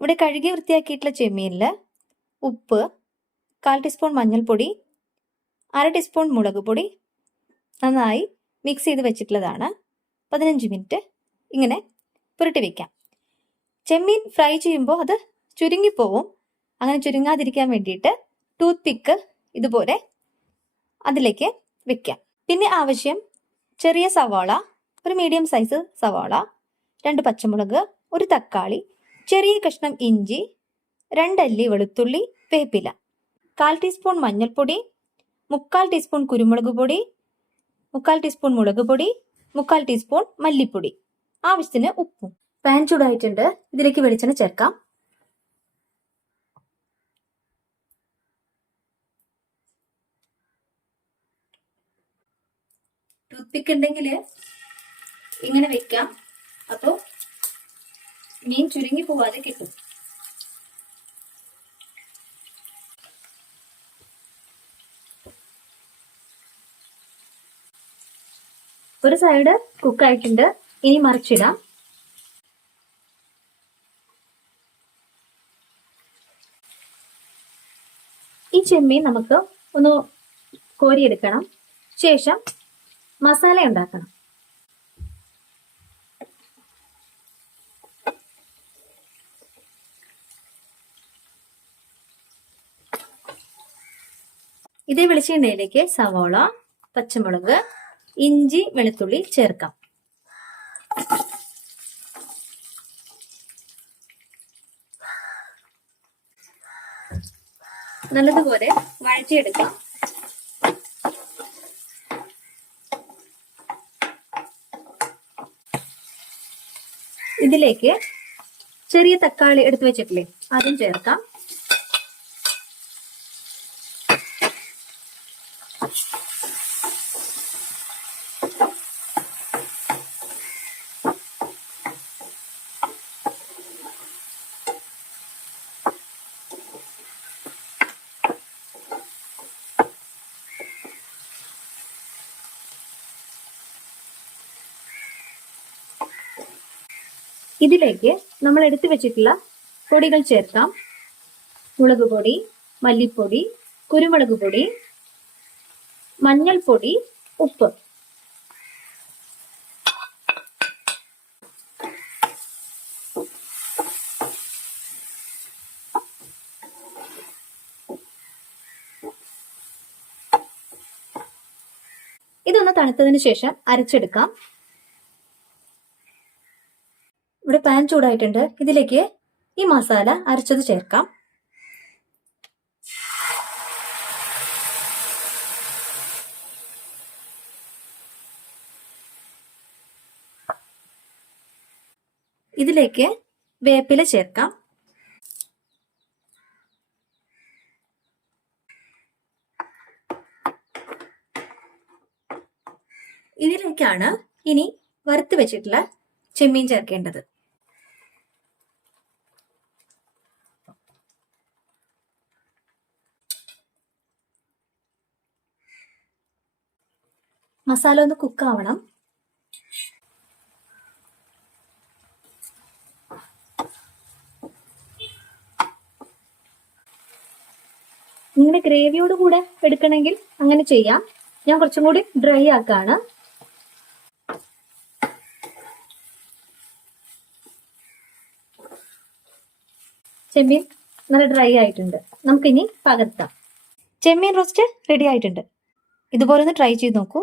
ഇവിടെ കഴുകി വൃത്തിയാക്കിയിട്ടുള്ള ചെമ്മീനിൽ ഉപ്പ്, 1/4 ടീസ്പൂൺ മഞ്ഞൾപ്പൊടി, 1/2 ടീസ്പൂൺ മുളക് പൊടി നന്നായി മിക്സ് ചെയ്ത് വെച്ചിട്ടുള്ളതാണ്. 15 മിനിറ്റ് ഇങ്ങനെ പുരട്ടി വയ്ക്കാം. ചെമ്മീൻ ഫ്രൈ ചെയ്യുമ്പോൾ അത് ചുരുങ്ങിപ്പോവും. അങ്ങനെ ചുരുങ്ങാതിരിക്കാൻ വേണ്ടിയിട്ട് ടൂത്ത് പിക്ക് ഇതുപോലെ അതിലേക്ക് വെക്കാം. പിന്നെ ആവശ്യം ചെറിയ സവാള, ഒരു മീഡിയം സൈസ് സവാള, 2 പച്ചമുളക്, 1 തക്കാളി, ചെറിയ കഷ്ണം ഇഞ്ചി, 2 അല്ലി വെളുത്തുള്ളി, വേപ്പില, 1/4 ടീസ്പൂൺ മഞ്ഞൾപ്പൊടി, 3/4 ടീസ്പൂൺ കുരുമുളക് പൊടി, 3/4 ടീസ്പൂൺ മുളക് പൊടി, 3/4 ടീസ്പൂൺ മല്ലിപ്പൊടി, ആവശ്യത്തിന് ഉപ്പും. പാൻ ചൂടായിട്ടുണ്ട്. ഇതിലേക്ക് വെളിച്ചെണ്ണ ചേർക്കാം. ടൂത്ത് പിക്ക് ഉണ്ടെങ്കിൽ ഇങ്ങനെ വെക്കാം. അപ്പോൾ മീൻ ചുരുങ്ങി പോവാതെ കിട്ടും. ഒരു സൈഡ് കുക്കായിട്ടുണ്ട്. ഇനി മറിച്ചിടാം. ഈ ചെമ്മീൻ നമുക്ക് ഒന്ന് കോരിയെടുക്കണം. ശേഷം മസാല ഉണ്ടാക്കണം. ഇതേ വെളിച്ചെണ്ണയിലേക്ക് സവാള, പച്ചമുളക്, ഇഞ്ചി, വെളുത്തുള്ളി ചേർക്കാം. നല്ലതുപോലെ വഴറ്റിയെടുക്കാം. ഇതിലേക്ക് ചെറിയ തക്കാളി എടുത്തു വെച്ചിട്ടില്ലേ, അതും ചേർക്കാം. ഇതിലേക്ക് നമ്മൾ എടുത്തു വെച്ചിട്ടുള്ള പൊടികൾ ചേർക്കാം. മുളക് പൊടി, മല്ലിപ്പൊടി, കുരുമുളക് പൊടി, മഞ്ഞൾപ്പൊടി, ഉപ്പ്. ഇതൊന്ന് തണുത്തതിന് ശേഷം അരച്ചെടുക്കാം. ഇവിടെ പാൻ ചൂടായിട്ടുണ്ട്. ഇതിലേക്ക് ഈ മസാല അരച്ചത് ചേർക്കാം. ഇതിലേക്ക് വേപ്പില ചേർക്കാം. ഇതിലേക്കാണ് ഇനി വറുത്ത് വെച്ചിട്ടുള്ള ചെമ്മീൻ ചേർക്കേണ്ടത്. മസാല ഒന്ന് കുക്കാവണം. ഇങ്ങനെ ഗ്രേവിയോട് കൂടെ എടുക്കണമെങ്കിൽ അങ്ങനെ ചെയ്യാം. ഞാൻ കുറച്ചും കൂടി ഡ്രൈ ആക്കാണ്. ചെമ്മീൻ നല്ല ഡ്രൈ ആയിട്ടുണ്ട്. നമുക്കിനി പകർത്താം. ചെമ്മീൻ റോസ്റ്റ് റെഡി ആയിട്ടുണ്ട്. ഇതുപോലെ ഒന്ന് ട്രൈ ചെയ്ത് നോക്കൂ.